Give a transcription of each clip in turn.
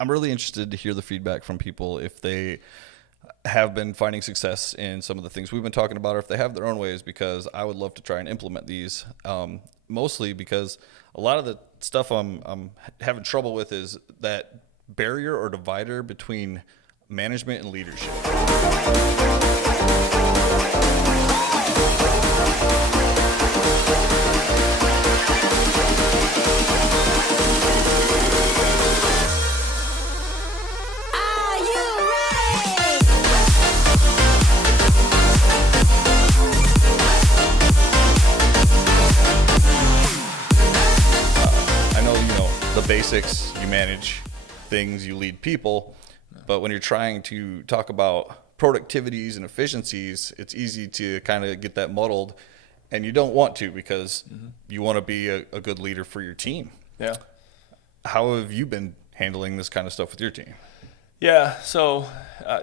I'm really interested to hear the feedback from people if they have been finding success in some of the things we've been talking about, or if they have their own ways, because I would love to try and implement these. Mostly because a lot of the stuff I'm having trouble with is that barrier or divider between management and leadership. The basics, you manage things, you lead people, but when you're trying to talk about productivities and efficiencies, it's easy to kind of get that muddled, and you don't want to, because you want to be a good leader for your team. Yeah. How have you been handling this kind of stuff with your team? Yeah, so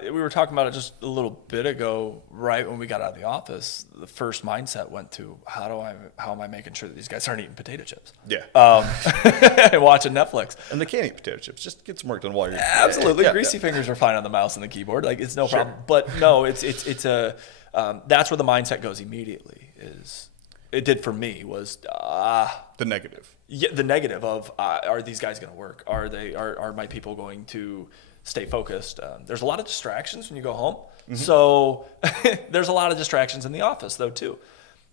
we were talking about it just a little bit ago, right when we got out of the office. The first mindset went to, how am I making sure that these guys aren't eating potato chips? Yeah. And watching Netflix. And they can't eat potato chips. Just get some work done while you're... Absolutely. Greasy fingers are fine on the mouse and the keyboard. Like, it's no problem. But no, it's that's where the mindset goes immediately. It did for me was... the negative. Yeah, the negative of, are these guys going to work? Are my people going to stay focused? There's a lot of distractions when you go home. So there's a lot of distractions in the office though too.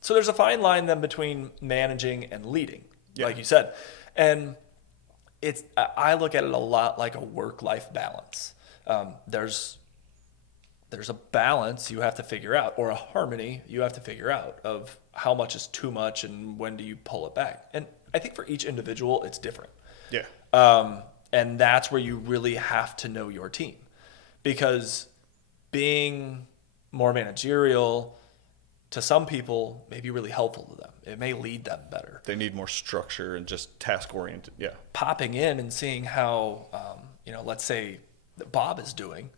So there's a fine line then between managing and leading, like you said. And I look at it a lot like a work-life balance. There's a balance you have to figure out, or a harmony you have to figure out, of how much is too much and when do you pull it back. And I think for each individual, it's different. Yeah. And that's where you really have to know your team, because being more managerial to some people may be really helpful to them. It may lead them better. They need more structure and just task oriented. Yeah. Popping in and seeing how, let's say that Bob is doing,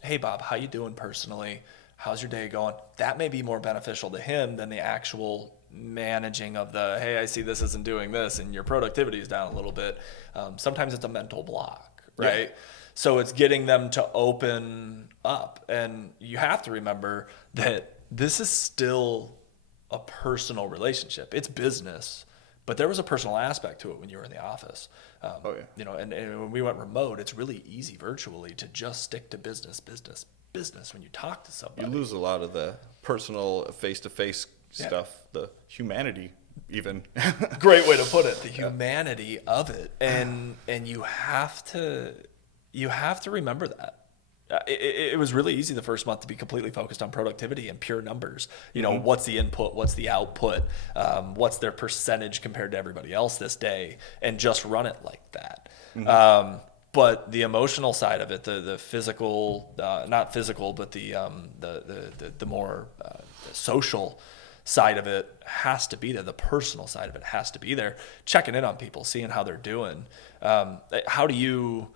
hey Bob, how you doing personally? How's your day going? That may be more beneficial to him than the actual managing of the, hey, I see this isn't doing this and your productivity is down a little bit. Sometimes it's a mental block, right? Yeah. So it's getting them to open up. And you have to remember that this is still a personal relationship. It's business, but there was a personal aspect to it when you were in the office. And when we went remote, it's really easy virtually to just stick to business when you talk to somebody. You lose a lot of the personal face-to-face stuff, the humanity even. Great way to put it, the humanity of it. And you have to remember that. It was really easy the first month to be completely focused on productivity and pure numbers. What's the input, what's the output, what's their percentage compared to everybody else this day, and just run it like that. But the emotional side of it, the physical, not physical, but the more social side of it has to be there. The personal side of it has to be there. Checking in on people, seeing how they're doing. How do you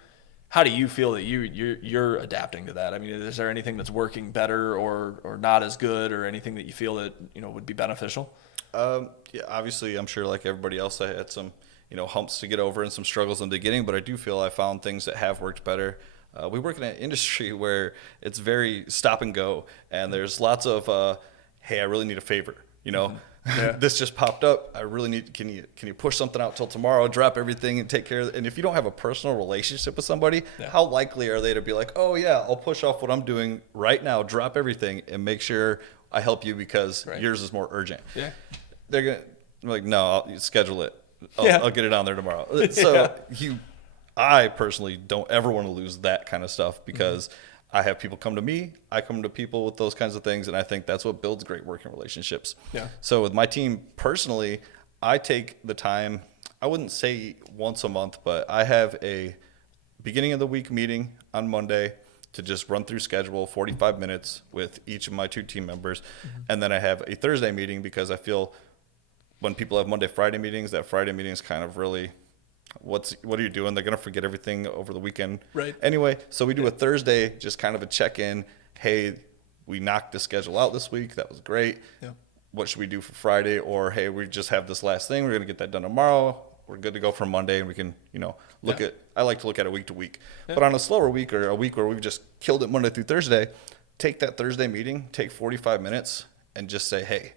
feel that you're adapting to that? I mean, is there anything that's working better or not as good, or anything that you feel that would be beneficial? Yeah, obviously, I'm sure like everybody else, I had some humps to get over and some struggles in the beginning, but I do feel I found things that have worked better. We work in an industry where it's very stop and go, and there's lots of hey, I really need a favor. This just popped up. I really need. Can you push something out till tomorrow? Drop everything and take care of it. And if you don't have a personal relationship with somebody, how likely are they to be like, oh yeah, I'll push off what I'm doing right now, drop everything, and make sure I help you because yours is more urgent. Yeah, they're gonna be like, no, I'll schedule it. I'll get it on there tomorrow. So I personally don't ever want to lose that kind of stuff, because I have people come to me, I come to people with those kinds of things, and I think that's what builds great working relationships. Yeah. So with my team personally, I take the time, I wouldn't say once a month, but I have a beginning of the week meeting on Monday to just run through schedule, 45 minutes with each of my 2 team members. And then I have a Thursday meeting, because I feel when people have Monday, Friday meetings, that Friday meeting is kind of really, what are you doing? They're going to forget everything over the weekend. Right. Anyway, so we do a Thursday, just kind of a check-in. Hey, we knocked the schedule out this week. That was great. Yeah. What should we do for Friday? Or, hey, we just have this last thing. We're going to get that done tomorrow. We're good to go for Monday, and we can, look at I like to look at it week to week. But on a slower week or a week where we've just killed it Monday through Thursday, take that Thursday meeting, take 45 minutes, and just say,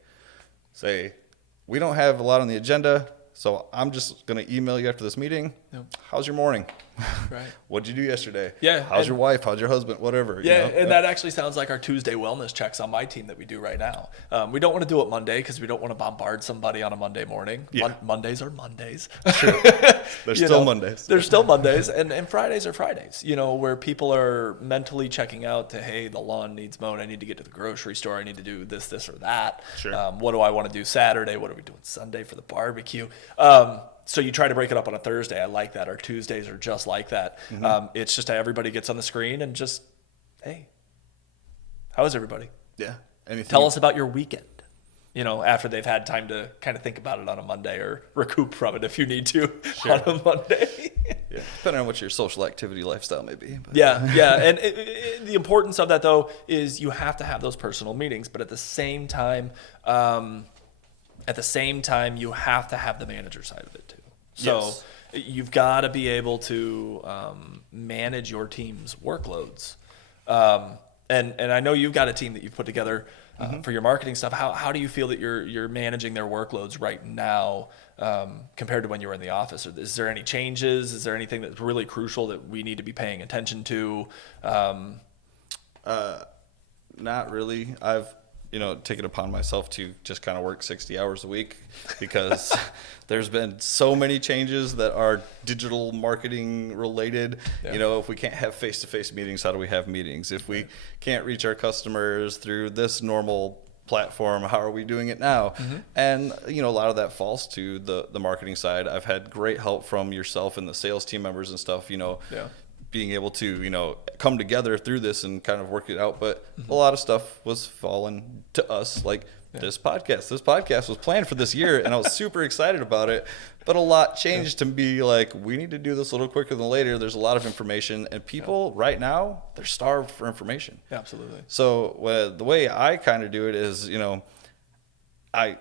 we don't have a lot on the agenda, so I'm just going to email you after this meeting. Yep. How's your morning? Right. What'd you do yesterday? Yeah. How's your wife? How's your husband? Whatever. Yeah, and that actually sounds like our Tuesday wellness checks on my team that we do right now. We don't want to do it Monday because we don't want to bombard somebody on a Monday morning. Yeah. Mondays are Mondays. Sure. They're still Mondays. They're still Mondays, and Fridays are Fridays, where people are mentally checking out to, hey, the lawn needs mowed. I need to get to the grocery store. I need to do this, or that. Sure. What do I want to do Saturday? What are we doing Sunday for the barbecue? So you try to break it up on a Thursday. I like that. Our Tuesdays are just like that. Mm-hmm. It's just everybody gets on the screen and just, hey, how is everybody? Yeah. Tell us about your weekend, after they've had time to kind of think about it on a Monday or recoup from it if you need to on a Monday. Yeah, depending on what your social activity lifestyle may be. But. Yeah. And the importance of that, though, is you have to have those personal meetings. But at the same time, you have to have the manager side of it, too. So yes. You've got to be able to manage your team's workloads. And I know you've got a team that you've put together for your marketing stuff. How do you feel that you're managing their workloads right now compared to when you were in the office? Or is there any changes? Is there anything that's really crucial that we need to be paying attention to? Not really. I've take it upon myself to just kind of work 60 hours a week because there's been so many changes that are digital marketing related. Yeah. If we can't have face-to-face meetings, how do we have meetings? If we can't reach our customers through this normal platform, how are we doing it now? Mm-hmm. And, a lot of that falls to the marketing side. I've had great help from yourself and the sales team members and stuff, being able to, come together through this and kind of work it out. But a lot of stuff was falling to us, like this podcast. This podcast was planned for this year, and I was super excited about it. But a lot changed to be like, we need to do this a little quicker than later. There's a lot of information, and people right now, they're starved for information. Absolutely. So the way I kind of do it is, I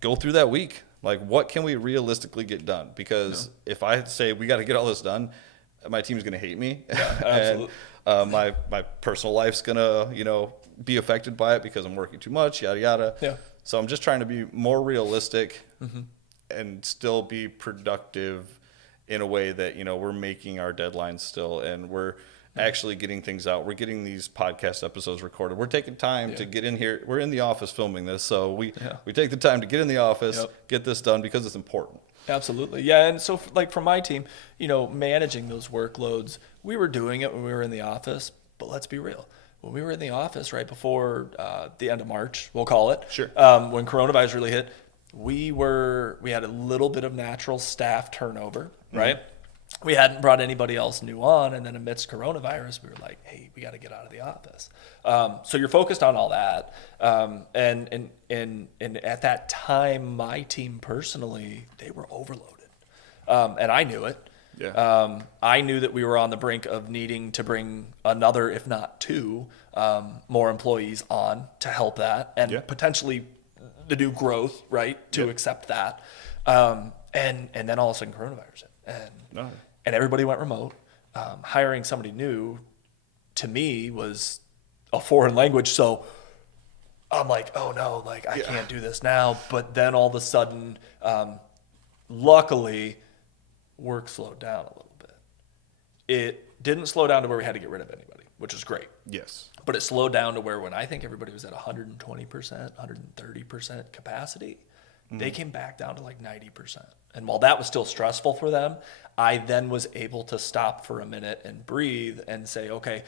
go through that week. Like, what can we realistically get done? Because if I say we got to get all this done, my team's going to hate me. Yeah, absolutely. And my personal life's going to, be affected by it because I'm working too much, yada, yada. Yeah. So I'm just trying to be more realistic and still be productive in a way that, we're making our deadlines still and we're actually getting things out. We're getting these podcast episodes recorded. We're taking time to get in here. We're in the office filming this. So we take the time to get in the office, get this done because it's important. Absolutely. Yeah. And so like for my team, managing those workloads, we were doing it when we were in the office, but let's be real. When we were in the office right before the end of March, we'll call it, sure. When coronavirus really hit, we had a little bit of natural staff turnover, right? We hadn't brought anybody else new on. And then amidst coronavirus, we were like, hey, we got to get out of the office. So you're focused on all that. And at that time, my team personally, they were overloaded. And I knew it. Yeah. I knew that we were on the brink of needing to bring another, if not two, more employees on to help that and potentially the new growth, right, to accept that. And then all of a sudden coronavirus hit. And everybody went remote. Hiring somebody new, to me, was a foreign language. So I'm like, oh no, like I can't do this now. But then all of a sudden, luckily, work slowed down a little bit. It didn't slow down to where we had to get rid of anybody, which is great. Yes. But it slowed down to where when I think everybody was at 120%, 130% capacity, they came back down to like 90%. And while that was still stressful for them, I then was able to stop for a minute and breathe and say, okay,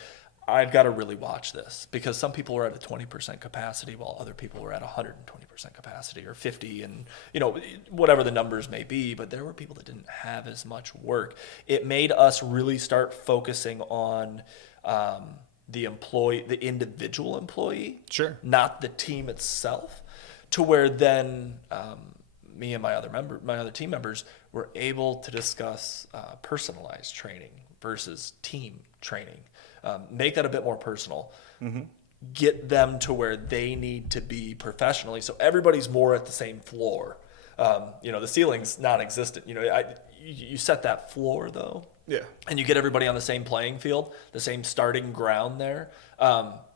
I've got to really watch this, because some people were at a 20% capacity while other people were at 120% capacity or 50, and whatever the numbers may be, but there were people that didn't have as much work. It made us really start focusing on the individual employee, sure, not the team itself, to where then me and my other team members were able to discuss personalized training versus team training. Make that a bit more personal. Get them to where they need to be professionally, so everybody's more at the same floor. The ceiling's non-existent. You set that floor though, Yeah. and you get everybody on the same playing field, the same starting ground there,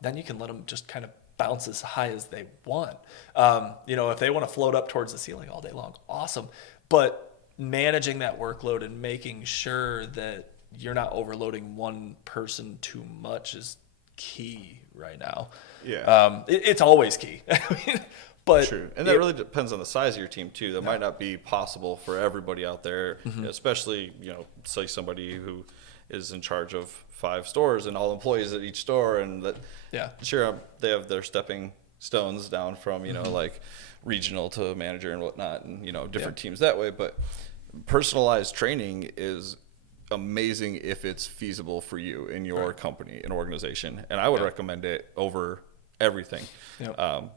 then you can let them just kind of bounce as high as they want. If they want to float up towards the ceiling all day long, awesome. But managing that workload and making sure that you're not overloading one person too much is key right now. Yeah. It's always key. But true. And that really depends on the size of your team too. That might not be possible for everybody out there, especially, say somebody who is in charge of 5 stores and all employees at each store, and that sure they have their stepping stones down from, like regional to manager and whatnot, and different teams that way. But personalized training is amazing if it's feasible for you in your company and organization. And I would recommend it over everything.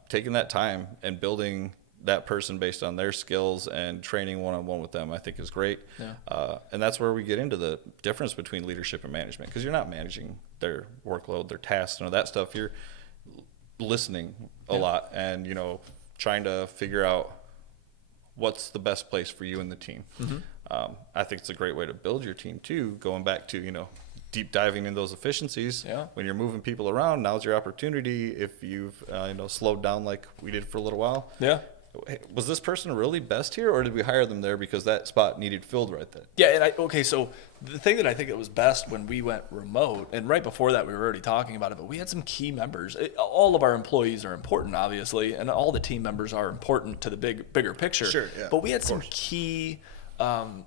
Taking that time and building that person based on their skills and training one-on-one with them, I think is great. And that's where we get into the difference between leadership and management, because you're not managing their workload, their tasks, and all that stuff. You're listening a lot and, trying to figure out what's the best place for you and the team. I think it's a great way to build your team too, going back to, deep diving in those efficiencies. When you're moving people around, now's your opportunity. If you've slowed down like we did for a little while, was this person really best here, or did we hire them there because that spot needed filled right then? So the thing that I think that was best when we went remote, and right before that we were already talking about it, but we had some key members. All of our employees are important, obviously, and all the team members are important to the bigger picture. But we had some key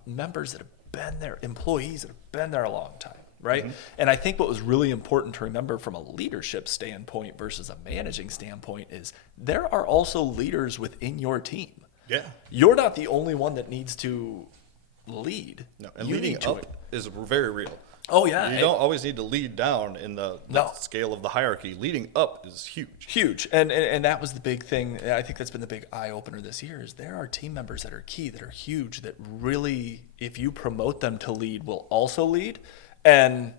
members that have been there, employees that have been there a long time. Right. And I think what was really important to remember from a leadership standpoint versus a managing standpoint is there are also leaders within your team. You're not the only one that needs to lead. No, and leading up is very real. You don't always need to lead down in the scale of the hierarchy. Leading up is huge. And that was the big thing. I think that's been the big eye opener this year is there are team members that are key, that are huge, that really, if you promote them to lead, will also lead. And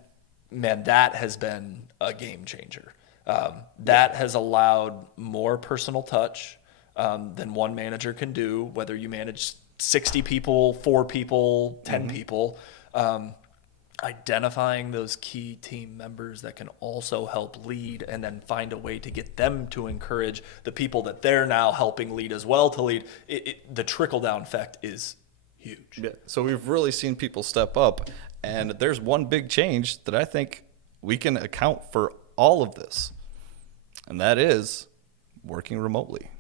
man, that has been a game changer. That has allowed more personal touch than one manager can do, whether you manage 60 people, 4 people, 10 people. Identifying those key team members that can also help lead, and then find a way to get them to encourage the people that they're now helping lead as well to lead. The trickle-down effect is huge. So we've really seen people step up. And there's one big change that I think we can account for all of this, and that is working remotely.